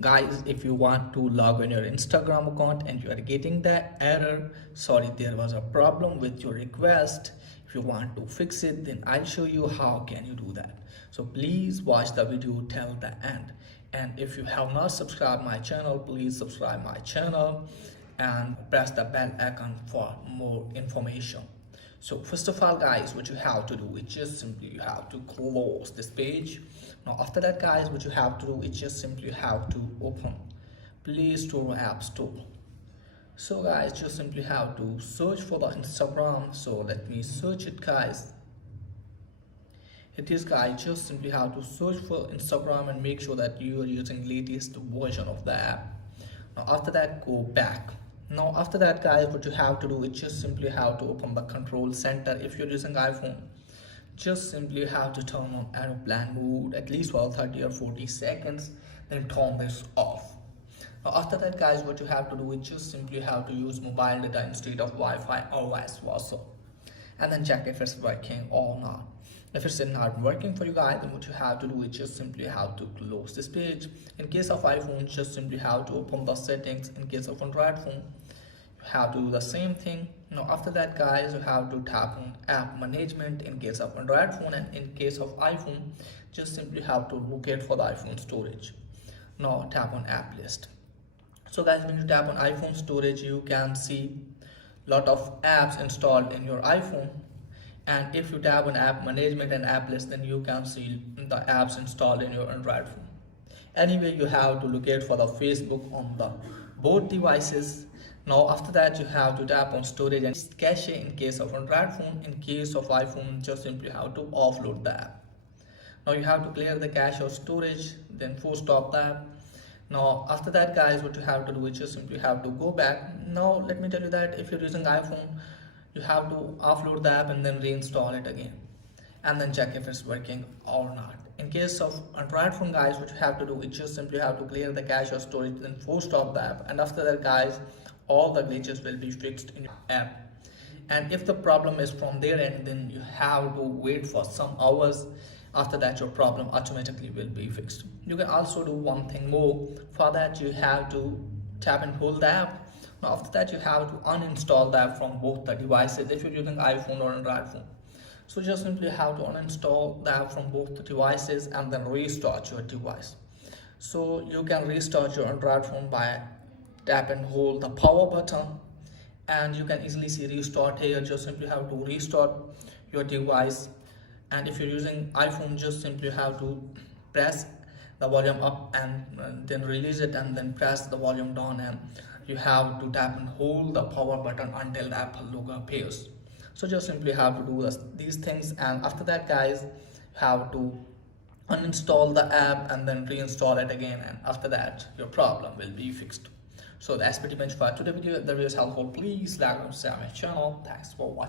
Guys, if you want to log on your Instagram account and you are getting that error, sorry, there was a problem with your request. If you want to fix it, then I'll show you how can you do that. So please watch the video till the end. And if you have not subscribed my channel, please subscribe my channel and press the bell icon for more information. So first of all, guys, what you have to do is just simply you have to close this page. Now after that, guys, what you have to do is just simply you have to open Play Store or App Store. So guys, just simply have to search for the Instagram. So let me search it, guys. It is, guys, just simply have to search for Instagram and make sure that you are using latest version of the app. Now after that, go back. Now after that, guys, what you have to do is just simply have to open the control center. If you're using iPhone, just simply have to turn on aeroplane mode at least for 30 or 40 seconds, then turn this off. Now after that, guys, what you have to do is just simply have to use mobile data instead of Wi-Fi or vice versa, and then check if it's working or not. If it's not working for you guys, then what you have to do is just simply have to close this page. In case of iPhone, just simply have to open the settings. In case of Android phone, you have to do the same thing. Now after that, guys, you have to tap on app management in case of Android phone, and in case of iPhone, just simply have to locate for the iPhone storage. Now tap on app list. So guys, when you tap on iPhone storage, you can see lot of apps installed in your iPhone. And if you tap on app management and app list, then you can see the apps installed in your Android phone. Anyway, you have to locate for the Facebook on the both devices. Now after that, you have to tap on storage and cache in case of Android phone. In case of iPhone, just simply have to offload the app. Now you have to clear the cache or storage, then force stop the app. Now after that, guys, what you have to do is just simply have to go back. Now let me tell you that if you're using iPhone, you have to offload the app and then reinstall it again, and then check if it's working or not. In case of Android phone, guys, what you have to do is just simply have to clear the cache or storage, then force stop the app, and after that, guys, all the glitches will be fixed in your app. And if the problem is from their end, then you have to wait for some hours. After that, your problem automatically will be fixed. You can also do one thing more. For that, you have to tap and hold the app. Now after that, you have to uninstall the app from both the devices if you're using iPhone or Android phone. So just simply have to uninstall the app from both the devices and then restart your device. So you can restart your Android phone by tap and hold the power button, and you can easily see restart here. Just simply have to restart your device. And if you're using iPhone, just simply have to press the volume up and then release it, and then press the volume down, and you have to tap and hold the power button until the Apple logo appears. So just simply have to do these things, and after that, guys, you have to uninstall the app and then reinstall it again, and after that, your problem will be fixed. So that's pretty much for today's video. If the video is helpful, please like and share my channel. Thanks for watching.